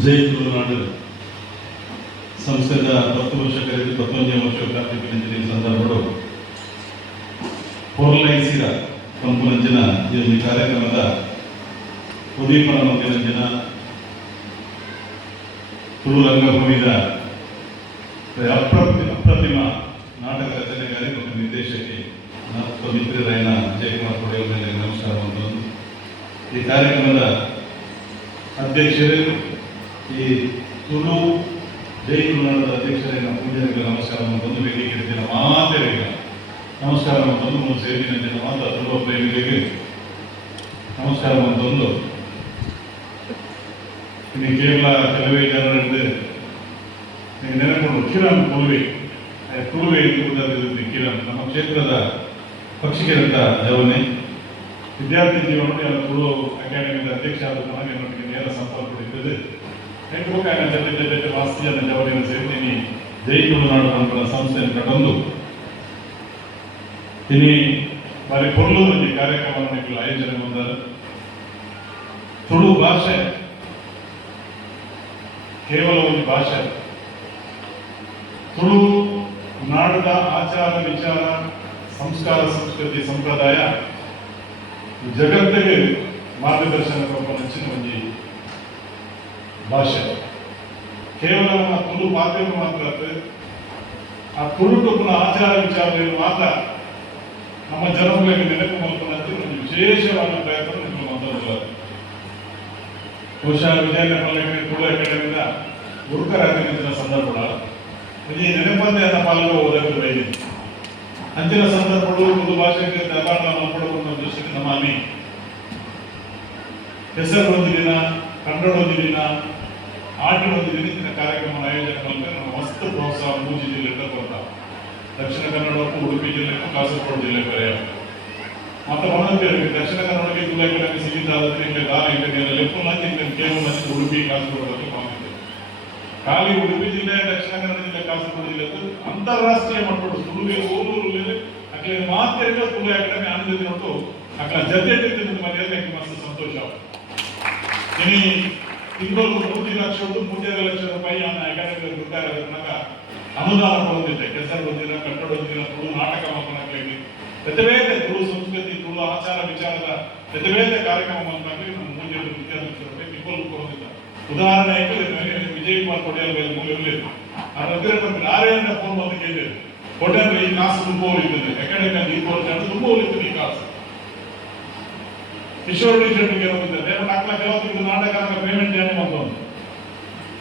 ಜೈ ತುಳುನಾಡು ಸಂಸ್ಥೆದ 10 ವರ್ಷ ಕಳೆದು 11ನೇ ವರ್ಷ ಈ ಸಂದರ್ಭಗಳು ಪೌರ್ಲೈಸಿದ ಪಂಪುನಂಚಿನ ಈ ಕಾರ್ಯಕ್ರಮದ ಉದೀಪನ ಮಂದಿರಂಜಿನ ತುಳು ರಂಗಭೂಮಿದ ಅಪ್ರತಿಮ ನಾಟಕ ರಚನೆಗಾರಿ ಮತ್ತು ನಿರ್ದೇಶಕಿ ಮತ್ತು ಮಿತ್ರರಾಯನ ಜಯಕುಮಾರ್ ಪೊಡೆಯಲ್ ಮೇಲೆ ನಮಸ್ಕಾರ. ಈ ಕಾರ್ಯಕ್ರಮದ ಅಧ್ಯಕ್ಷರು, ಈ ತುಳು ಜೈ ತುಳುನಾಡದ ಅಧ್ಯಕ್ಷರಾಗಿನ ಪೂಜಾರಿಗೆ ನಮಸ್ಕಾರ ಅಂತಂದು, ವೇದಿಕೆ ಜನ ಮಾತೆಯರಿಗೆ ನಮಸ್ಕಾರ ಅಂತಂದು, ಸೇರಿನ ಜನ ಮಾತ ತುಳು ಪ್ರೇಮಿಗಳಿಗೆ ನಮಸ್ಕಾರ ಅಂತಂದು, ಇನ್ನು ಕೇವಲ ಕೆಲವೇ ಜನರಿಂದ ನೆನಪು ಕಿರಣ್ ತುಳುವೆ ಕಿರಣ್ ನಮ್ಮ ಕ್ಷೇತ್ರದ ಪಕ್ಷಿಗೆರಂತ ಜವನೆ ವಿದ್ಯಾರ್ಥಿ ಜೀವನ ತುಳು ಅಕಾಡೆಮಿದ ಅಧ್ಯಕ್ಷ ಆದ ನನಗೆ ನೇರ ಸಂಪರ್ಕ ಇರ್ತದೆ. ಜೊತೆ ವಾಸ್ತಿಯ ಜವನಿನ ಸೇರಿ ಜೈ ತುಳುನಾಡು ಅಂತ ಸಂಸ್ಥೆಯನ್ನು ಕಟ್ಟೊಂದು ಇನಿ ಬಾರಿ ಪೊರ್ಲೂರಲ್ಲಿ ಕಾರ್ಯಕ್ರಮವನ್ನು ಆಯೋಜನೆ ಮಾಡಿದ್ದಾರೆ. ತುಳು ಭಾಷೆ ಕೇವಲ ಒಂದು ಭಾಷೆ, ತುಳು ನಾಡದ ಆಚಾರ ವಿಚಾರ ಸಂಸ್ಕಾರ ಸಂಸ್ಕೃತಿ ಸಂಪ್ರದಾಯ ಜಗತ್ತಿಗೆ ಮಾರ್ಗದರ್ಶನ ಕೊಡುವ ಒಂದು ಭಾಷೆ. ಕೇವಲ ನಮ್ಮ ತುಳು ಮಾಧ್ಯಮ ಮಾತ್ರ ಆ ತುಳುಟುಕುನ ಆಚಾರ ವಿಚಾರಗಳನ್ನು ಮಾತ್ರ ನಮ್ಮ ಜನಗಳಿಗೆ ನೆನಪು ಮಲ್ಕೊಂಡಂತೆ ಒಂದು ವಿಶೇಷವಾದ ಪ್ರಯತ್ನ ನಿಮಗೆ ಮಾತಾಡಲಾಗಿದೆ. ಬಹುಶಃ ವಿಜಯನಗರ ತುಳು ಅಕಾಡೆಮಿದ ಗುರುಕರಾಗಿನ ಸಂದರ್ಭ ಈ ನೆನಪಂದೆ ಅನ್ನ ಪಾಲ್ಗೊ ಓದಕ್ಕೆ ಅಂಚಿನ ಸಂದರ್ಭಗಳು ತುಳು ಭಾಷೆಗೆ ನಮ್ಮ ದೃಷ್ಟಿಗೆ ನಮ್ಮ ಅನಿ ಹೆಸರು ಹೊಂದಿನ ಕನ್ನಡ ಹೊಂದಿನ ಆಟ ಹೊಂದಿನ ಕಾರ್ಯಕ್ರಮ ಆಯೋಜನೆ ಮೂಲಕ ನಮ್ಮ ಮಸ್ತ್ ಪ್ರೋತ್ಸಾಹ 3 ಜಿಲ್ಲೆಯಿಂದ ಕೊಡ್ತಾವೆ. ದಕ್ಷಿಣ ಕನ್ನಡಕ್ಕೂ ಉಡುಪಿ ಜಿಲ್ಲೆಗೂ ಕಾಸರಗೋಡು ಜಿಲ್ಲೆ ಕರೆಯ ಮತ್ತೆ ದಕ್ಷಿಣ ಕನ್ನಡಕ್ಕೆ ತುಳು ಅಕಾಡೆಮಿ ಸೀಮಿತ ಆದ್ರೆ ಲೆಪ್ಪು ಕೇವಲ ಉಡುಪಿ ಕಾಸರಗೋಡು ಖಾಲಿ ಉಡುಪಿ ಜಿಲ್ಲೆ ದಕ್ಷಿಣ ಕನ್ನಡ ಜಿಲ್ಲೆ ಕಾಸರಗೋಡು ಜಿಲ್ಲೆ ಅಂತಾರಾಷ್ಟ್ರೀಯ ಮಟ್ಟದ ತುಳುವೆ ಓದೂರು ಅಕ್ಲ ಮಾತೆರಿಗೆ ತುಳು ಅಕಾಡೆಮಿ ಆನಂದ ನೋಟು ಅಕ್ಲ ಜತೆ ಮನೆಯಲ್ಲಿ ಮಸ್ತ್ ಸಂತೋಷ. ಇನಿ ತಿಂಗಳು 3 ಲಕ್ಷ 3 ಲಕ್ಷ ರೂಪಾಯಿ ಅಕಾಡೆಮಿ ಗುರುಕಾರನಾಗ ಅನುದಾನ ಕೊಡುತ್ತಿದ್ದೆ. ಕೆಸರು ಹೊಂದಿನ ಕಟ್ಟಡ ಹೊಂದಿನ ತುಳು ನಾಟಕ ಮಕ್ಕಳಿಗೆ ಬೇರೆ ತುಳು ಸಂಸ್ಕೃತಿ ತುಳು ಆಚಾರ ವಿಚಾರದ ಬೇರೆ ಕಾರ್ಯಕ್ರಮ ಮಕ್ಕಳಿಗೆ ನಮ್ಮ 3 ಲಕ್ಷ ರೂಪಾಯಿ ತಿಂಗಳು ಕೊಡುತ್ತಿದ್ದ. ಉದಾಹರಣೆಗೆ ವಿಜಯಕುಮಾರ್ ಪೊಡೆಯಲ್ ಮೇಲೆ ಮೂಲೆಯಲ್ಲಿ ಆರೇಂದ್ರ ಫೋನ್ ಬಂದು ಕೇಳಿದೆ, ಪೊಡೆಯಲ್ ಈ ಕಾಸು ತುಂಬ ಉಳಿತದೆ ಅಕಾಡೆಮಿ ತುಂಬ ಉಳಿತದೆ ಈ ಕಾಸು. ಕಿಶೋರ್ ಟೀಚರ್ಗೆ ಹೋಗಿದ್ದೆ ನಾಟಕ ಪೇಮೆಂಟ್ ಏನು ಬಂದು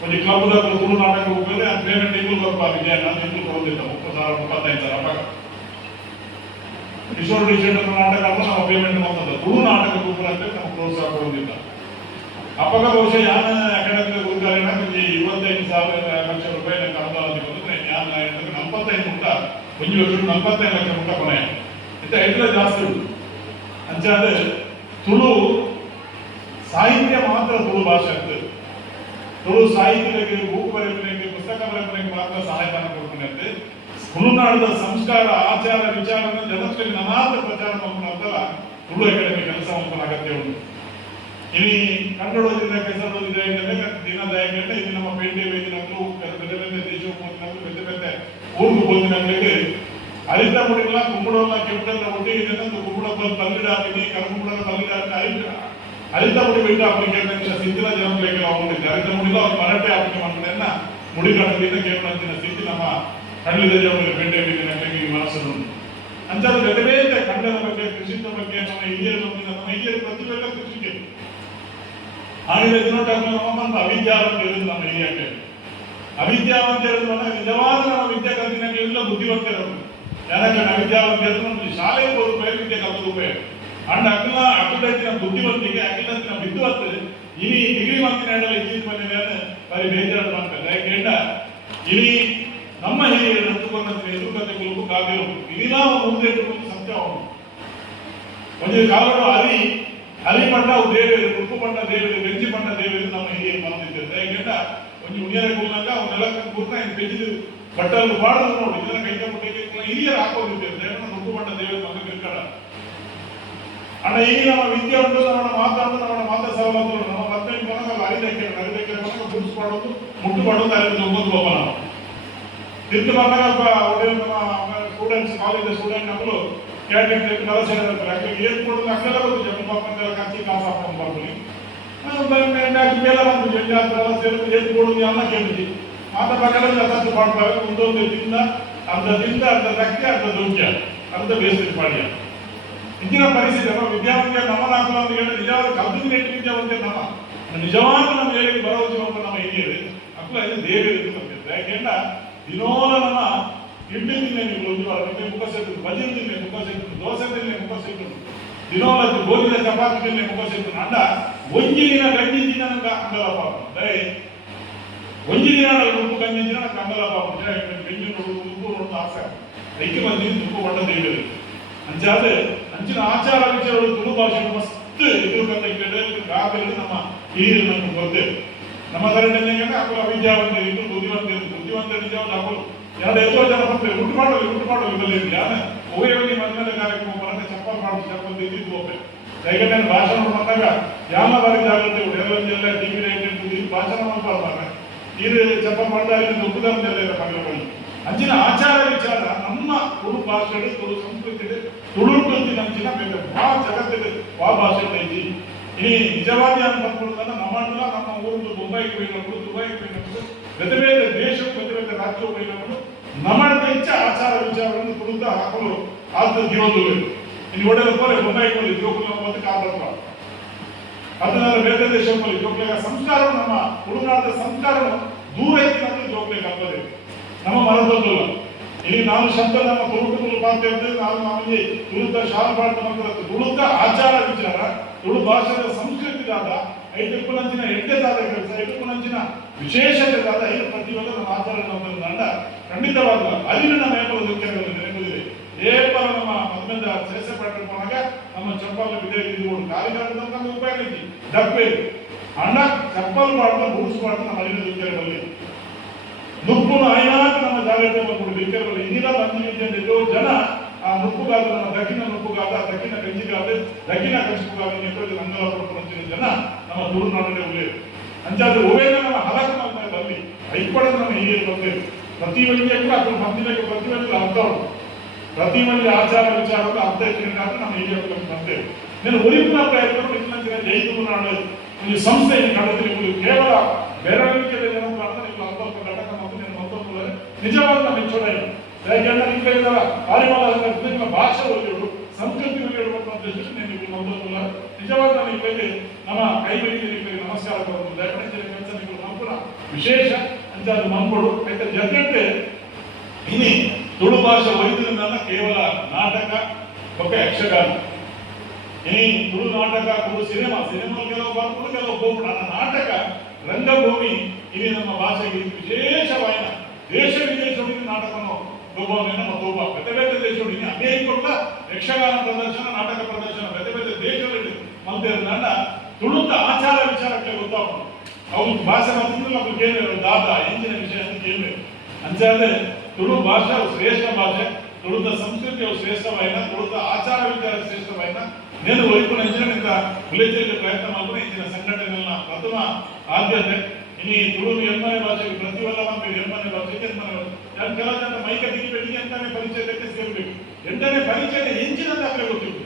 ಒಂದು ಕ್ಲಬ್ದ ತುಳು ನಾಟಕ ಹೋಗಿದ್ರೆ ಆ ಪೇಮೆಂಟ್ ಇಂಗ್ಲು ಬರ್ಪ ವಿಜಯ ಇಂಗ್ಲು ಕೊಡೋದಿಲ್ಲ 30,000 35,000 ಕಿಶೋರ್ ಟೀಚರ್ ನಾಟಕ ನಾವು ಪೇಮೆಂಟ್ ಮಾಡ್ತದೆ. ತುಳು ನಾಟಕ ಅಂತ ನಮ್ಗೆ ಪ್ರೋತ್ಸಾಹ ಕೊಡೋದಿಲ್ಲ. ಅವಾಗ ಬಹುಶಃ ಯಾನ ಅಕಾಡೆಮಿ ಗುರುಕಾರಣ 25,000 ಲಕ್ಷ ರೂಪಾಯಿ ಅನುದಾನ ಬಂದ್ರೆ ಯಾನ 45 ಮುಟ್ಟ 1 ವರ್ಷ 45 ಲಕ್ಷ ಮುಟ್ಟ ಕೊನೆ ಇಂತ ಎಲ್ಲ ಜಾಸ್ತಿ ಉಂಟು. ಅಂಚಾದ್ರೆ ತುಳು ಸಾಹಿತ್ಯ ಮಾತ್ರ ತುಳು ಭಾಷೆ ಆಗ್ತದೆ. ತುಳು ಸಾಹಿತ್ಯಕ್ಕೆ ಬೂಕು ಬರೆಯಲಿಕ್ಕೆ ಪುಸ್ತಕ ಬರೆಯಲಿಕ್ಕೆ ಮಾತ್ರ ಸಹಾಯಧನ ಕೊಡ್ತಾನೆ. ತುಳುನಾಡದ ಸಂಸ್ಕಾರ ಆಚಾರ ವಿಚಾರನ ಜನತೆಗೆ ನಾನಾದ ಪ್ರಚಾರ ಮಾಡ್ಕೊಂಡಂತಲ್ಲ ತುಳು ಅಕಾಡೆಮಿ ಕೆಲಸ ಮಾಡ್ಕೊಂಡು ಅಗತ್ಯ ಉಂಟು. ಇನಿ ಕನ್ನಡ ಹೆಸರು ದೀನದಯಾಗಂటే ಇದು ನಮ್ಮ ಪೇಟೆ ವೇದಿನಗಳು ಬೇರೆ ಬೇರೆ ದೇಶಕ್ಕೆ ಹೋದಿನಗಳು ಬೇರೆ ಬೇರೆ ಊರಿಗೆ ಹೋದಿನಗಳಿಗೆ ಅರಿತ ಮುಡಿಗಳ ಕುಂಬಳಲ್ಲ ಕೆಂಪಲ್ಲ ಒಟ್ಟಿಗೆ ಕುಂಬಳ ತಲ್ಲಿಡಾಕಿನಿ ಕರ್ಕುಂಬಳ ತಲ್ಲಿಡಾಕಿ ಅರಿತ ಮುಡಿ ಬಿಟ್ಟು ಅಪ್ಲಿಕೇಶನ್ ಸಿದ್ಧಿನ ಜನಗಳಿಗೆ ಹೋಗಿದ್ದೆ. ಅರಿತ ಮುಡಿಲ್ಲ ಅವ್ರು ಮರಾಠಿ ಅಪ್ಲಿಕೆ ಮಾಡ್ಕೊಂಡೆನ್ನ ಮುಡಿಗಡಲಿಂದ ಕೇವಲ ಸ್ಥಿತಿ ನಮ್ಮ ಹಳ್ಳಿದ ಜನರಿಗೆ ಪೇಟೆ ವೇದಿನಗಳಿಗೆ ಮನಸ್ಸು ಅಂಚಾದ ಬೇರೆ ಬೇರೆ ಕನ್ನಡದ ಬಗ್ಗೆ ಕೃಷಿಕ ಬಗ್ಗೆ ನಮ್ಮ ಹಿರಿಯರ ಪ್ರತಿಭೆಲ್ಲ ಕೃಷಿಗೆ ಹಾಗೆ ನಮ್ಮಂತ ಅವಿದ್ಯಾವಂತ ಇರೋದು ನಮ್ಮ ಹಿರಿಯಕ್ಕೆ. ಅವಿದ್ಯಾವಂತ ಇರೋದು ನಿಜವಾದ ನಮ್ಮ ವಿದ್ಯೆ ಕಲಿತಿನ ಬುದ್ಧಿವಂತರವರು ಯಾಕೆ ಅವಿದ್ಯಾವಂತ ಇರೋದು ಶಾಲೆಗೆ ₹1 ವಿದ್ಯೆ ₹10 ಅಂಡ್ ಅಕ್ಕಿನ ಬುದ್ಧಿವಂತಿಗೆ ಅಕ್ಕಿನ ವಿದ್ವತ್ ಇನಿ ಡಿಗ್ರಿ ಮಾಡ್ತೀನಿ ಇದ್ದೀಸ್ ಬಂದಿದ್ದೇನೆ ಬರೀ ಬೇಜಾರು ಮಾಡ್ತಾರೆ. ಯಾಕೆಂಡ ಇನಿ ನಮ್ಮ ಹಿರಿಯರು ನಂತುಕೊಂಡಂತೆ ಎದುರುಕತೆ ಕುಲುಕು ಕಾವ್ಯರು ಇದಿಲ್ಲ ಮುಂದೆ ಸತ್ಯ ಒಂದು ಕಾಲಗಳು ಅಲಿ ಪಂಡ ದೇವರು ಉಪ್ಪು ಪಂಡ ದೇವರು ಬೆಂಚಿ ಪಂಡ ದೇವರು ನಮ್ಮ ಹಿರಿಯರು ಮಾಡ್ತಿದ್ದಾರೆ. ಯಾಕೆಂಡ ಒಂದು ಉಣಿಯರ ಕೂಲಾಗ ಅವನ್ನೆಲ್ಲ ಕೂರ್ನ ಬೆಂಚಿದು ಬಟ್ಟಲು ಬಾಡೋದು ನೋಡಿ ಇದನ್ನ ಕೈಕ ಮುಟ್ಟಿಗೆ ಹಿರಿಯರು ಹಾಕೋದಿದ್ದೇವೆ. ಉಪ್ಪು ಪಂಡ ದೇವರು ಮಗ ಕಿರ್ಕಡ ಅಣ್ಣ ಈಗ ನಮ್ಮ ವಿದ್ಯೆ ಉಂಟು ನಮ್ಮ ಮಾತಾಡೋದು ನಮ್ಮ ಮಾತಾ ಸವಲತ್ತು ನಮ್ಮ ಮತ್ತೆ ಮನಗಲ್ಲ ಅರಿದಕ್ಕೆ ಗುರುಸು ಮುಟ್ಟುಕೊಂಡು ಅಲ್ಲಿ ಒಬ್ಬರು ಒಬ್ಬ ನಾವು ತಿರ್ಗಿ ಬಂದಾಗ ಒಳ್ಳೆ ನಮ್ಮ ಸ್ಟೂಡೆಂಟ್ಸ್ ಕಾಲೇಜ್ ಸ್ಟೂಡೆಂಟ್ ನಮ್ಮಲು ಕ್ಯಾಟರಿಂಗ್ ಕಲ ಸೇರಿರ್ತಾರೆ ಅಲ್ಲಿಗೆ ಏನು ಕೊಡೋದು ಅಲ್ಲೆಲ್ಲ ಬಂದು ಜಮ್ಮ ಪಾಪಂದೆಲ್ಲ ಕಚ್ಚಿ ಕಾಸು ಹಾಕೊಂಡು ಬರ್ತೀನಿ ಮೇಲೆ ಬಂದು ಜಡ್ಜಿ ಎಲ್ಲ ಸೇರಿದು ಏನು ಕೊಡೋದು ಅನ್ನ ಕೇಳಿದ್ವಿ ಆತ ಪ್ರಕಾರ ಅದಷ್ಟು ಮಾಡ್ತಾರೆ ಒಂದೊಂದು ದಿನ ಅರ್ಧದಿಂದ ಅರ್ಧ ರಕ್ಕೆ ಅರ್ಧ ದೋಗ್ಯ ಅರ್ಧ ಬೇಸಿಗೆ ಪಾಡ್ಯ ಇಂದಿನ ಪರಿಸ್ಥಿತಿ ನಮ್ಮ ವಿದ್ಯಾವಂತಿಗೆ ನಮ್ಮ ನಾಲ್ಕು ನಿಜವಾದ ಕಲ್ಪಿನ ನೆಟ್ಟು ವಿದ್ಯಾವಂತೆ ನಮ್ಮ ನಿಜವಾದ ನಮ್ಮ ಹೇಳಿಕೆ ಬರೋ ಜೀವನ ನಮ್ಮ ಹಿರಿಯರು ಅಕ್ಕೂ ಅದು ದೇವರು ಬರ್ತಿದ್ರು ಯಾಕೆಂದ್ರೆ ದಿನೋಲ ನಮ್ಮ ಇಡ್ಲಿ ತಿನ್ನೆ ನೀವು ಮುಖ ಸೇರ್ತದೆ ಬಜಿ ತಿನ್ನೆ ಮುಖ ಸೇರ್ತದೆ ದೋಸೆ ತಿನ್ನೆ ಮುಖ ಸೇರ್ತದೆ ದಿನೋಲ ಗೋಧಿನ ಚಪಾತಿ ತಿನ್ನೆ ಮುಖ ಸೇರ್ತದೆ ಅಂಡ ಒಂಜಿನ ಗಂಜಿ ದಿನ ಅಂಗಲ ಪಾಪ ದಯ ಒಂಜಿನ ಉಪ್ಪು ಗಂಜಿ ದಿನ ಅಂಗಲ ಪಾಪ ಬೆಂಜು ನೋಡು ಉಪ್ಪು ನೋಡು ಆಸೆ ಐಕ್ಯ ಬಂದಿ ಉಪ್ಪು ಒಳ್ಳೆ ದೇವರು ಅಂಚಾದ ಅಂಚಿನ ಆಚಾರ ವಿಚಾರಗಳು ತುಳು ಭಾಷೆ ಮಸ್ತ್ ಎದುರುಕಂತ ಕಾಗಲು ನಮ್ಮ ಹಿರಿಯರು ನಮ್ಗೆ ಗೊತ್ತೇವೆ ನಮ್ಮ ತರಗತಿ ಹಾಕಲು ಅವಿದ್ಯಾವಂತರು ಬುದ್ಧಿವಂತ ನಿಜವಾದ ಹಾಕಲು ಎರಡು ಎಷ್ಟೋ ಜನ ಬರ್ತಾರೆ ಉಂಟು ಮಾಡಲು ಇದರಲ್ಲಿ ಯಾನ ಉಭಯವಾಗಿ ಮದುವೆ ಕಾರ್ಯಕ್ರಮ ಬರಕ್ಕೆ ಚಪ್ಪಲ್ ಮಾಡೋದು ಚಪ್ಪಲ್ ಇದ್ದಿದ್ದು ಹೋಗ್ಬೇಕು ಯಾಕಂದ್ರೆ ಭಾಷಣ ಬಂದಾಗ ಯಾವ ಬಾರಿ ಜಾಗೃತಿ ಎಲ್ಲ ಟಿವಿ ರೇಟ್ ಭಾಷಣ ಮಾಡ್ತಾರೆ ಇದು ಚಪ್ಪಲ್ ಮಾಡ್ತಾರೆ ಉಪದಾನದಲ್ಲ ಮಗಲಲ್ಲಿ ಅಂಚಿನ ಆಚಾರ ವಿಚಾರ ನಮ್ಮ ತುಳು ಭಾಷೆಗಳು ತುಳು ಸಂಸ್ಕೃತಿ ತುಳುಂಟು ಅಂಚಿನ ಭಾಳ ಜಗತ್ತಿಗೆ ಆ ಭಾಷೆ ಐತಿ ಈ ನಿಜವಾಗಿ ಅನ್ಕೊಂಡ್ಕೊಳ್ಳೋದನ್ನ ನಮ್ಮ ಊರು ಮುಂಬೈಗೆ ಹೋಗಿನప్పుడు ದುಬೈಗೆ ಹೋಗಿನప్పుడు ಬೇರೆ ಬೇರೆ ದೇಶಕ್ಕೆ ಬೇರೆ ರಾಜ್ಯಕ್ಕೆ ಹೋಗಿನప్పుడు ನಮ್ಮ ಹೆಚ್ಚ ಆಚಾರ ವಿಚಾರಗಳನ್ನು ತುಳುತ್ತಾ ಹಾಕಲು ಆದ ದಿವೋದು ಇನ್ನು ಒಳ್ಳೆಯ ಮುಂಬೈಗೆ ಹೋಗಿ ಜೋಕುಲ ಮತ್ತು ಕಾಬರ್ಪ ಅದನ್ನ ಬೇರೆ ದೇಶಕ್ಕೆ ಹೋಗಿ ಜೋಕ್ಲೆಗ ಸಂಸ್ಕಾರ ನಮ್ಮ ತುಳುನಾಡಿನ ಸಂಸ್ಕಾರ ದೂರ ಇತ್ತು ಜೋಕ್ಲೆಗ ಹಬ್ಬದೆ ನಮ್ಮ ಮರದಲ್ಲ ಇಲ್ಲಿ ನಾನು ಶಬ್ದ ನಮ್ಮ ತುಳುಟುಗಳು ಮಾಡ್ತೇವೆ ನಾವು ನಮಗೆ ತುಳುತ ಶಾಲೆ ಮಾಡ್ತಾ ತುಳುತ ಆಚಾರ ವಿಚಾರ ತುಳು ಭಾಷೆಯ ಸಂಸ್ಕೃತಿದಾದ ಐದಕ್ಕೂನಂಚಿನ ಎಡ್ಡೆದಾದ ಕೆಲಸ ಐದಕ್ಕೂನಂಚಿನ ವಿಶೇಷತೆದಾದ ಐದು ಪ್ರತಿಯೊಂದು ನಮ್ಮ ಆಚಾರ ದಂಡ ಖಂಡಿತವಾಗಲ್ಲ ಅಲ್ಲಿನ ನಮ್ಮ ಏಪಲದಕ್ಕೆ ನೆನಪಿದೆ ಏಪಲ ನಮ್ಮ ಮದ್ಮೆದ ಸೇಸೆ ಪಡ್ಕೊಂಡಾಗ ನಮ್ಮ ಚಪ್ಪಲ್ ಬಿದೆ ಇದ್ಕೊಂಡು ಕಾಲಿಗಾರದ ನಮ್ಗೆ ಉಪಾಯ ಐತಿ ದಪ್ಪೆ ಅಣ್ಣ ಚಪ್ಪಲ್ ಮಾಡ್ತಾ ಬೂಡಿಸ್ಬಾರ್ದು ನಮ್ಮ ಅಲ್ಲಿನ ದುಃಖದಲ್ಲಿ ನುಪ್ಪುನ ಐನಾಕ ನಮ್ಮ ಜಾಗ್ರತೆ ಮಾಡ್ಕೊಂಡು ಬೇಕಾದ್ರೆ ಇಂದಿನ ಬಂದಿದ್ದು ಜನ ಆ ನುಪ್ಪುಗಾದ ನಮ್ಮ ದಕ್ಷಿಣ ನುಪ್ಪುಗಾದ ದಕ್ಷಿಣ ಕಂಚಿಗಾದ ದಕ್ಷಿಣ ಕಂಚಿಗಾದ ನೆಪ್ಪದ ಅಂಗಲ ಪಡ್ಕೊಂಡು ಜನ ನಮ್ಮ ತುಳುನಾಡಲ್ಲಿ ಉಳಿಯೋದು ಅಂಚಾದ ಉವೇನ ನಮ್ಮ ಹಲಕ ಮಾಡ್ತಾರೆ ಅಲ್ಲಿ ಐಪಡದ ನಮ್ಮ ಹಿರಿಯರು ಬರ್ತೇವೆ ಪ್ರತಿಯೊಂದಕ್ಕೂ ಅದು ಮಂದಿರಕ್ಕೆ ಪ್ರತಿಯೊಂದು ಅರ್ಥ ಉಂಟು ಪ್ರತಿಯೊಂದು ಆಚಾರ ವಿಚಾರದ ಅರ್ಥ ಇಟ್ಟಿರಬೇಕಾದ್ರೆ ನಮ್ಮ ಹಿರಿಯರು ಬರ್ತೇವೆ నేను ఒలింపిన ప్రయత్నం ఇట్లా జైతుకున్నాడు ఈ సంస్థ ఈ కడతలు కేవಲ ಬೇರೆಯವರಿಗೆ ಜನ ಮಾಡ್ತಾರೆ ನೀವು ಅಲ್ಪ ಘಟಕ ಮತ್ತು నేను ಮೊತ್ತಗಳು ನಿಜವಾದ ಮೆಚ್ಚೋಡಾಯಿತು ಯಾಕೆಂದ್ರೆ ನಿಮ್ಮ ಆರಿಮಲ ಭಾಷೆ ಒಳ್ಳೆಯದು ಸಂಸ್ಕೃತಿ ಒಳ್ಳೆಯದು ಅಂತ ದೃಷ್ಟಿ నేను ಇಲ್ಲಿ ಮೊತ್ತಗಳು ನಿಜವಾದ ನಿಮಗೆ ನಮ್ಮ ಕೈಗಳಿಗೆ ನಿಮಗೆ ನಮಸ್ಕಾರ ಕೊಡೋದು ಯಾಕಂದ್ರೆ ಕೆಲಸ ನೀವು ನಂಬುನ ವಿಶೇಷ ಅಂತ ಅದು ನಂಬೋಡು ಆಯ್ತಾ ಜೊತೆಗೆ ಇನಿ ತುಳು ಭಾಷೆ ಒಲಿದ್ರಿಂದ ಕೇವಲ ನಾಟಕ ಒಬ್ಬ ಯಕ್ಷಗಾನ ಇನಿ ತುಳು ನಾಟಕ ತುಳು ಸಿನಿಮಾ ಕೆಲವು ಬರ್ಕೊಂಡು ಕೆಲವು ಹೋಗ್ಬಿಡ ನಾಟಕ ರಂಗಭೂಮಿ ಇಲ್ಲಿ ನಮ್ಮ ಭಾಷೆಗೆ ವಿಶೇಷವಾದ ದೇಶ ವಿದೇಶಗಳಿಗೆ ನಾಟಕವನ್ನು ಒಬ್ಬ ಬೇರೆ ಬೇರೆ ದೇಶಗಳಿಗೆ ಅನೇಕ ಯಕ್ಷಗಾನ ಪ್ರದರ್ಶನ ನಾಟಕ ಪ್ರದರ್ಶನ ಬೇರೆ ಬೇರೆ ದೇಶಗಳಲ್ಲಿ ಮಂದಿರ ತುಳುತ ಆಚಾರ ವಿಚಾರಕ್ಕೆ ಗೊತ್ತಾಗ ಅವ್ರು ಭಾಷೆ ಬಂದಿದ್ರು ಅವ್ರು ಕೇಳಿದ್ರು ದಾದ ಎಂಜಿನ ವಿಷಯ ಅಂತ ಕೇಳಿದ್ರು ಅಂಚಾದ್ರೆ ತುಳು ಭಾಷೆ ಶ್ರೇಷ್ಠ ಭಾಷೆ ತುಳುದ ಸಂಸ್ಕೃತಿ ಶ್ರೇಷ್ಠವಾಯಿನ ತುಳುದ ಆಚಾರ ವಿಚಾರ ಶ್ರೇಷ್ಠವಾಯಿನ నేను వైపున ఇంత విలేజ్ಗೆ ಪ್ರಯತ್ನ ಮಾಡ್ಕೊಂಡು ಇಂದಿನ ಸಂಘಟನೆಗಳನ್ನ ಪ್ರಥಮ ಆದ್ಯತೆ ಇನ್ನು ತುಳು ಎಮ್ಮನೆ ಭಾಷೆಗೆ ಪ್ರತಿಯೊಂದು ನಮಗೆ ಎಮ್ಮನೆ ಭಾಷೆಗೆ ನಾನು ಕೆಲವು ಜನ ಮೈಕ ದಿಗಿಬೇಡಿ ಅಂತಾನೆ ಪರಿಚಯಕ್ಕೆ ಸೇರಬೇಕು ಎಂಟನೇ ಪರಿಚಯದ ಹೆಂಚಿನಂತ ಆಗಲೇ ಗೊತ್ತಿತ್ತು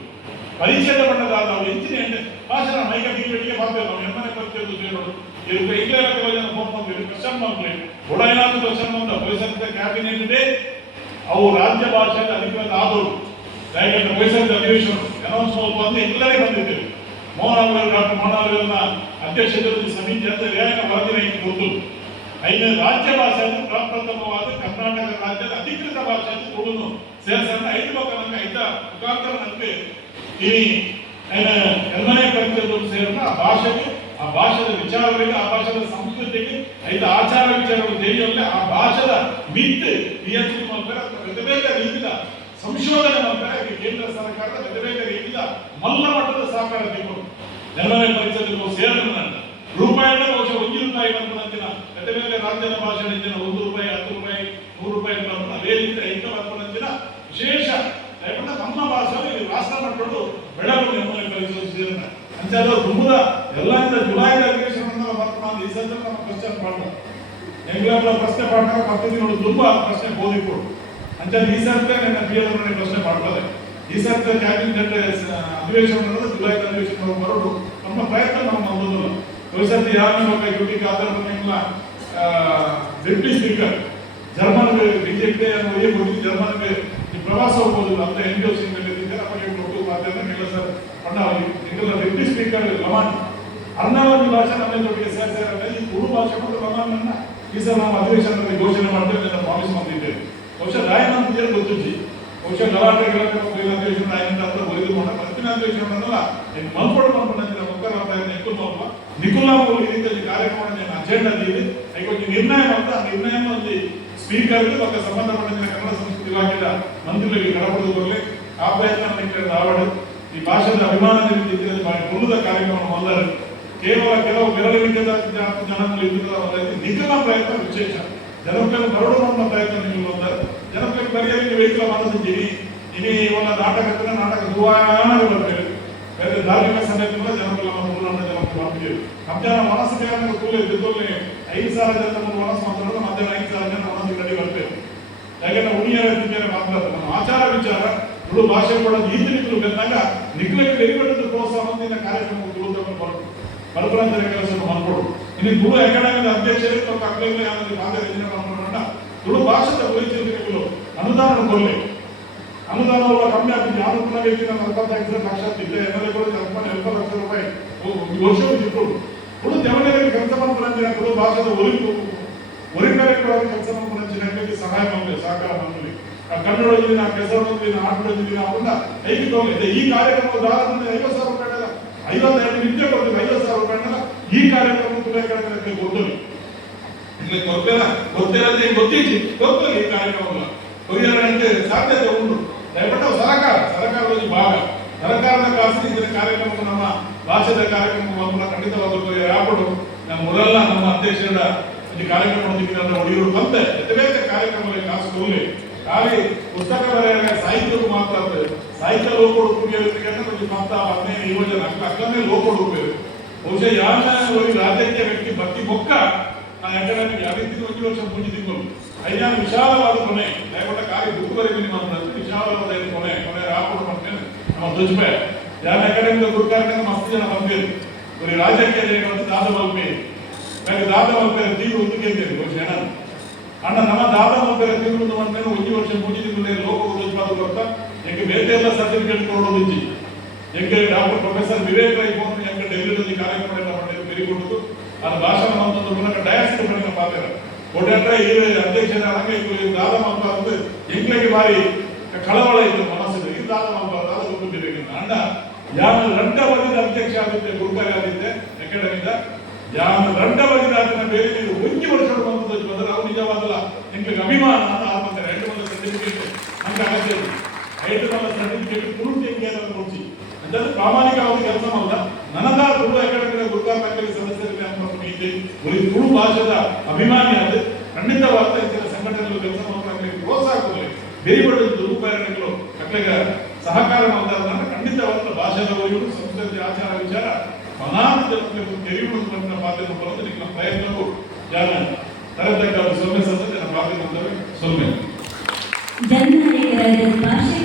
ಪರಿಚಯದ ಬಣ್ಣದಾದ ನಾವು ಹೆಂಚಿನ ಭಾಷೆ ಮೈಕ ದಿಗಿಬೇಡಿಗೆ ಮಾಡ್ತೇವೆ ನಾವು ಎಮ್ಮನೆ ಪರಿಚಯದ್ದು ಸೇರೋದು ಇವ್ರಿಗೆ ಈಗಲೇ ಕೆಲವು ಜನ ಫೋನ್ ಮಾಡ್ತೀವಿ ಕ್ವಶನ್ ಮಾಡ್ತೀವಿ ಒಡಾಯಿನಾದ್ರು ಕ್ವಶನ್ ಬಂದ ಪರಿಸರದ ಕ್ಯಾಬಿನೆಟ್ ಇದೆ ಅವು ರಾಜ್ಯ ಭಾಷೆಯಲ್ಲಿ ಅಧಿಕೃತ ಆದವರು ಯಾಕೆಂದ್ರೆ ಪರಿಸರದ ಅಧಿವೇಶನ ಅನೌನ್ಸ್ ಅಂತ ಎಲ್ಲರೇ ಬಂದಿದ್ದೇವೆ ಡಾಕ್ಟರ್ ಮೋಹನ್ ಅಧ್ಯಕ್ಷತೆಯಲ್ಲಿ ಸಮಿತಿ ಅಂತ ನ್ಯಾಯ ವರದಿನ ಗೊತ್ತು ಐದು ರಾಜ್ಯ ಭಾಷೆ ಅಂತ ಪ್ರಪ್ರಥಮವಾದ ಕರ್ನಾಟಕ ರಾಜ್ಯದ ಅಧಿಕೃತ ಭಾಷೆ ಅಂತ ತುಳುನು ಸೇರಿಸಂತ 5 ಮಕ್ಕಳನ್ನ ಐದ ಮುಖಾಂತರ ನಮಗೆ ಈ ಎರಡನೇ ಪರಿಚಯದಲ್ಲಿ ಸೇರಿದ ಆ ಭಾಷೆದ ವಿಚಾರಗಳಿಗೆ ಆ ಭಾಷೆದ ಸಂಸ್ಕೃತಿಗೆ ಐದ ಆಚಾರ ವಿಚಾರಗಳು ತಿಳಿಯಲ್ಲ ಆ ಭಾಷೆದ ಮಿತ್ PhD ಮಾಡ್ತಾರೆ ಬೇರೆ ಬೇರೆ ರೀತಿಯ ಸಂಶೋಧನೆ ಮಾಡ್ತಾರೆ ಕೇಂದ್ರ ಸರ್ಕಾರದ ಬೇರೆ ಬೇರೆ ರೀತಿಯ ಮಲ್ಲ ಮಟ್ಟದ ಸಹಕಾರ ತೆಗೆದುಕೊಂಡು ಎರಡನೇ ಪರಿಚಯದಲ್ಲಿ ಸೇರಿದ ರೂಪಾಯಿನ ಬಹುಶಃ ₹1 ಬಂದಂತಿನ ಬೇರೆ ಬೇರೆ ರಾಜ್ಯದ ಭಾಷೆ ₹1 ₹10 ₹100 ಅದೇ ರೀತಿ ಐದು ಬಂದಂತಿನ ವಿಶೇಷ ನಮ್ಮ ಭಾಷೆಯಲ್ಲಿ ರಾಷ್ಟ್ರ ಮಟ್ಟಗಳು ಬೆಳಕು ನಿರ್ಮೂಲನೆ ಪರಿಚಯಿಸಿದ ಅಂಚಾದ ತುಂಬದ ಎಲ್ಲ ಜುಲೈ ಅಧಿವೇಶನ ಈ ಸಂದರ್ಭ ನಮ್ಮ ಕ್ವಶನ್ ಮಾಡ್ತಾರೆ ಎಂಗ್ಲೆಂಡ್ಲ ಪ್ರಶ್ನೆ ಮಾಡ್ತಾರೆ ಪದ್ಧತಿ ತುಂಬಾ ಪ್ರಶ್ನೆ ಬೋಧಿಕೊಡು ಅಂತ ಈ ಸರ್ತೆ ನನ್ನ ಪ್ರಿಯರವರೇ ಪ್ರಶ್ನೆ ಮಾಡ್ತಾರೆ ಈ ಸರ್ತೆ ಕ್ಯಾಬಿನೆಟ್ ಅಧಿವೇಶನ ಜುಲೈ ಅಧಿವೇಶನ ಬರೋದು ನಮ್ಮ ಪ್ರಯತ್ನ ನಾವು ಮಾಡೋದಿಲ್ಲ ಭವಿಷ್ಯದ ಯಾರು ಯುಟಿ ಕಾದರ್ನಿಂದ deputy speaker German BJP German ಪ್ರವಾಸ ಹೋಗೋದಿಲ್ಲ ಅಂತ NGO ಸರ್ ಪಣ್ಣ ಡೆಪ್ಟಿ ಸ್ಪೀಕರ್ ಲಮಾನ್ ಅರ್ನಾವತಿ ಭಾಷೆ ನಮ್ಮೊಟ್ಟಿಗೆ ಸೇರ್ತಾರೆ ಈ ತುಳು ಭಾಷೆ ಮತ್ತು ಲಮಾನ್ ಈ ಸಲ ನಾವು ಅಧಿವೇಶನದಲ್ಲಿ ಘೋಷಣೆ ಮಾಡ್ತೇವೆ ಅಂತ ಪ್ರಾಮಿಸ್ ಮಾಡಿದ್ದೇವೆ ಬಹುಶಃ ರಾಯನ ಗೊತ್ತಿದ್ದಿ ಬಹುಶಃ ಗಲಾಟೆಗಳ ಅಧಿವೇಶನ ರಾಯನ ಅಂತ ಬರೆದು ಮಾಡ ಪ್ರತಿನ ಅಧಿವೇಶನವನ್ನೆಲ್ಲ ಮಲ್ಪಡು ಮಲ್ಪಡ ಒಕ್ಕರ ನಿಕುಲಾ ಈ ರೀತಿಯಲ್ಲಿ ಕಾರ್ಯಕ್ರಮ ಅಜೆಂಡಾ ಇದೆ ಅದಕ್ಕೆ ನಿರ್ಣಯ ಅಂತ ನಿರ್ಣಯದಲ್ಲಿ ಸ್ಪೀಕರ್ ಮತ್ತು ಸಂಬಂಧಪಟ್ಟ ಕನ್ನಡ ಸಂಸ್ಕೃತಿ ಇಲಾಖೆಯ ಮಂತ್ರಿಗಳಿಗೆ ಕಳಪಡು ಬರಲಿ ಆ ಪ್ರಯತ್ನ ಧಾರವಾಡ ಈ ಭಾಷೆದ ಅಭಿಮಾನ ಕೊಲ್ಲುದ ಕಾರ್ಯಕ್ರಮ ಮೊದಲ ಕೇವಲ ಕೆಲವು ಬೆರಳಿನಿಂದ ಜನರಲ್ಲಿ ನಿಖಲ ಪ್ರಯತ್ನ ವಿಶೇಷ ಜನಕ್ಕೆ ಬರಡು ಮಾಡುವ ಪ್ರಯತ್ನ ನೀವು ಜನಕ್ಕೆ ಬರೆಯಲಿಕ್ಕೆ ವೆಹಿಕಲ್ ಮಾಡಿದ್ದೀರಿ ಇನಿ ಒಂದು ನಾಟಕ ದುವಾನ ಬರ್ತೇವೆ ಬೇರೆ ಧಾರ್ಮಿಕ ಸಭೆಗಳ ಜನಗಳ ಜನಕ್ಕೆ ಬರ್ತೀವಿ ಮಧ್ಯಾಹ್ನ ಮನಸ್ಸಿಗೆ ಕೂಲಿ ಜೊತೆ 5,000 ಜನ ಮನಸ್ಸು ಮಾತಾಡೋದು ಮಧ್ಯಾಹ್ನ 5,000 ಜನ ಮನಸ್ಸಿಗೆ ರೆಡಿ ಬರ್ತೇವೆ ಯಾಕೆಂದ್ರೆ ಉಣಿಯ ಮೇಲೆ ಮಾತಾಡ್ತಾರೆ ನಮ್ಮ ಆಚಾರ ವಿಚಾರ ತುಳು ಭಾಷೆ ಕೂಡ ಈತನಿಗಳು ಬಂದಾಗ ನಿಖಲಕ್ಕೆ ಡೆಲಿವರಿ ಪ್ರೋತ್ಸಾಹ ಮುಂದಿನ ಕಾರ್ಯಕ್ರಮ ಬರಬರಂತ ಕೆಲಸ ಮಾಡ್ಕೊಡು ಇನ್ನು ತುಳು ಅಕಾಡೆಮಿಯ ಅಧ್ಯಕ್ಷರೇ ಅಗ್ಲೇ ಯೋಜನೆ ಮಾಡ್ಕೊಂಡ ತುಳು ಭಾಷೆದ ಪರಿಚಯಗಳು ಅನುದಾನ ಕೊಡಲಿ ಅನುದಾನ ಕಮ್ಮಿ ಆಗ್ತಿದೆ ಯಾರು ಕೂಡ ವ್ಯಕ್ತಿ ನಮ್ಮ 45 ಲಕ್ಷ ಇದ್ದೆ MLA ಕೂಡ 70 ಲಕ್ಷ ರೂಪಾಯಿ ವರ್ಷವೂ ಸಿಕ್ಕರು ತುಳು ದೇವನಗರಿಗೆ ಕೆಲಸ ಮಾಡ್ಕೊಂಡ್ರೆ ತುಳು ಭಾಷೆದ ಒರಿಮೆರವಾಗಿ ಕೆಲಸ ಮಾಡ್ಕೊಂಡ್ರೆ ಸಹಾಯ ಮಾಡಲಿ ಸಹಕಾರ ಮಾಡಲಿ ಕನ್ನಡ ಕೆಸರು ಆಟೋದಿನ ಅವನ್ನ ಐದು ತಗೊಂಡಿದ್ದೆ ಈ ಕಾರ್ಯಕ್ರಮದ ದಾರದಿಂದ 50,000 ರೂಪಾಯಿ 52 ನಿತ್ಯ ಕೊಡ್ತೀವಿ 50,000 ರೂಪಾಯಿನ ಈ ಕಾರ್ಯಕ್ರಮ ತುಳಕ್ಕೆ ಕೊಡ್ತೀವಿ ಗೊತ್ತಿರದೆ ಗೊತ್ತಿದ್ದು ಗೊತ್ತಲ್ಲಿ ಈ ಕಾರ್ಯಕ್ರಮ ಕೊರಿಯರಂತೆ ಸಾಧ್ಯತೆ ಉಂಟು ದಯವಿಟ್ಟು ಸರ್ಕಾರದ ಭಾಗ ಸರ್ಕಾರದ ಖಾಸಗಿ ಇದರ ಕಾರ್ಯಕ್ರಮ ನಮ್ಮ ಭಾಷೆದ ಕಾರ್ಯಕ್ರಮ ಖಂಡಿತವಾಗಲು ಯಾಪಡು ನಮ್ಮ ಮೊದಲ ನಮ್ಮ ಅಧ್ಯಕ್ಷರ ಈ ಕಾರ್ಯಕ್ರಮ ಒಡೆಯರು ಬಂತೆ ಬೇರೆ ಕಾರ್ಯಕ್ರಮದಲ್ಲಿ ಕಾಸು ಕೊಡಲಿ ಖಾಲಿ ಪುಸ್ತಕ ಬರೆಯ ಸಾಹಿತ್ಯಕ್ಕೂ ಮಾತ್ರ ಸಾಹಿತ್ಯ ಲೋಕೋಡು ಕೂಡಿಯರಿಗೆ ಮಾತ್ರ 15 ಯೋಜನೆ ಅಕ್ಕನೇ ಲೋಕೋಡು ಹೋಗ್ಬೇಕು ಬಹುಶಃ ಯಾರನ್ನ ರಾಜಕೀಯ ವ್ಯಕ್ತಿ ಭಕ್ತಿ ಮೊಕ್ಕ ಅಕಾಡೆಮಿಕ್ ಯಾವ ರೀತಿ 1 ವರ್ಷ ಮುಂಚೆ ತಿಂಗಳು ಐದಾನ ವಿಶಾಲವಾದ ಕೊನೆ ದಯವಿಟ್ಟು ಖಾಲಿ ಬುಕ್ವರೆಗೆ ಮಾತ್ರ ವಿಶಾಲವಾದ ಕೊನೆ ರಾಪೋರ್ಟ್ ಮಾಡ್ತೇನೆ ನಮ್ಮ ಧ್ವಜಪೆ ಯಾವ ಅಕಾಡೆಮಿಕ ಗುರುಕಾರಕ್ಕೆ ಮಸ್ತ್ ಜನ ಬಂದಿರು ಬರೀ ರಾಜಕೀಯ ದಾದವಲ್ಪೆ ದಾದವಲ್ಪೆ ತೀವ್ರ ಉದ್ದಿಗೆ ಬಹುಶಃ ಅಣ್ಣ ನಮ್ಮ ದಾದವಲ್ಪೆ ತೀವ್ರ ಮಾಡ್ತೇನೆ 1 ವರ್ಷ ಮುಂಚೆ ತಿಂಗಳು ಲೋಕ ಧ್ವಜಪಾದ ಗೊತ್ತಾ ಹೆಂಗೆ ಬೇರೆ ಎಲ್ಲ ಸರ್ಟಿಫಿಕೇಟ್ ಕೊಡೋದು ಹೆಂಗೆ doctor professor Vivek Rai phone ಹೆಂಗೆ ಡೆಲ್ಲಿಯಲ್ಲಿ ಕಾರ್ಯಕ್ರಮ ಎಲ್ಲ ಮಾಡಿದ್ರು ಬೇರಿಕೊಟ್ಟು ಅದು ಭಾಷಣ ಮಂತಂದು ಮೂಲಕ ಡಯಾಸಿಟ್ ಮಾಡಿದ ಪಾತ್ರ ಒಡ್ಡಾಟ್ರೆ ಈ ಅಧ್ಯಕ್ಷರ ಹಂಗೆ ದಾದ ಮಬ್ಬ ಎಂಗ್ಲಿಗೆ ಬಾರಿ ಕಳವಳ ಇತ್ತು ಮನಸ್ಸಿದೆ ಈ ದಾದ ಮಬ್ಬ ದಾದ ಗೊತ್ತಿರಬೇಕು ಅಣ್ಣ ಯಾವ ರಂಡವದಿದ ಅಧ್ಯಕ್ಷ ಆಗುತ್ತೆ ಗುರುಕಾರಿ ಆದಿದ್ದೆ ಅಕಾಡೆಮಿದ ಯಾವ ರಂಡವದಿದ ಅದನ್ನ ಬೇರೆ ನೀವು 1 ವರ್ಷ ಬಂದದ್ದು ಬಂದ್ರೆ ಅವ್ರು ನಿಜವಾದಲ್ಲ ನಿಮ್ಗೆ ಅಭಿಮಾನ ಅಂತ ಆತ್ಮಂತಾರೆ 2 ಮಂದಿ ಸರ್ಟಿಫಿಕೇಟ್ ಹಂಗೆ ಅಗತ್ಯ 5 ಮಂದಿ ಸರ್ಟಿಫಿಕೇಟ್ ಪೂರ್ತಿ ಹೆಂಗೆ ಕೊಡ್ಸಿ ಅಂದ್ರೆ ಪ್ರಾಮಾಣಿಕವಾದ ಕೆಲಸ ಅಲ್ಲ ನನಗ ತುಳು ಅಕಾಡೆಮಿಯ ಗುರುಕಾರಿ ಸದಸ್ಯರಿಗೆ ಅಂತ ಒಂದು ತುಳು ಭಾಷೆದ ಅಭಿಮಾನಿ ಅದು ಖಂಡಿತವಾದ ಇತರ ಸಂಘಟನೆಗಳು ಕೆಲಸ ಮಾಡೋಕೆ ಪ್ರೋತ್ಸಾಹ ಕೊಡಲಿ ಬೇರೆ ದುರುಪಯೋಗಗಳು ಮಕ್ಕಳಿಗೆ ಸಹಕಾರ ಮಾಡ್ತಾರೆ ಖಂಡಿತವಾದ ಭಾಷೆದ ಓದಿಗಳು ಸಂಸ್ಕೃತಿ ಆಚಾರ ವಿಚಾರ ಅನಾಥ ಜನರಿಗೆ ತೆರೆಯುವುದನ್ನು ಪಾತ್ರ ಬರೋದು ನಿಮ್ಮ ಪ್ರಯತ್ನವು ಜಾನ ತರತಕ್ಕ ಸೊಮ್ಮೆ ಸದಸ್ಯ ಪಾತ್ರ ಸೊಮ್ಮೆ ಜನನಾಯಕರ ಭಾಷೆ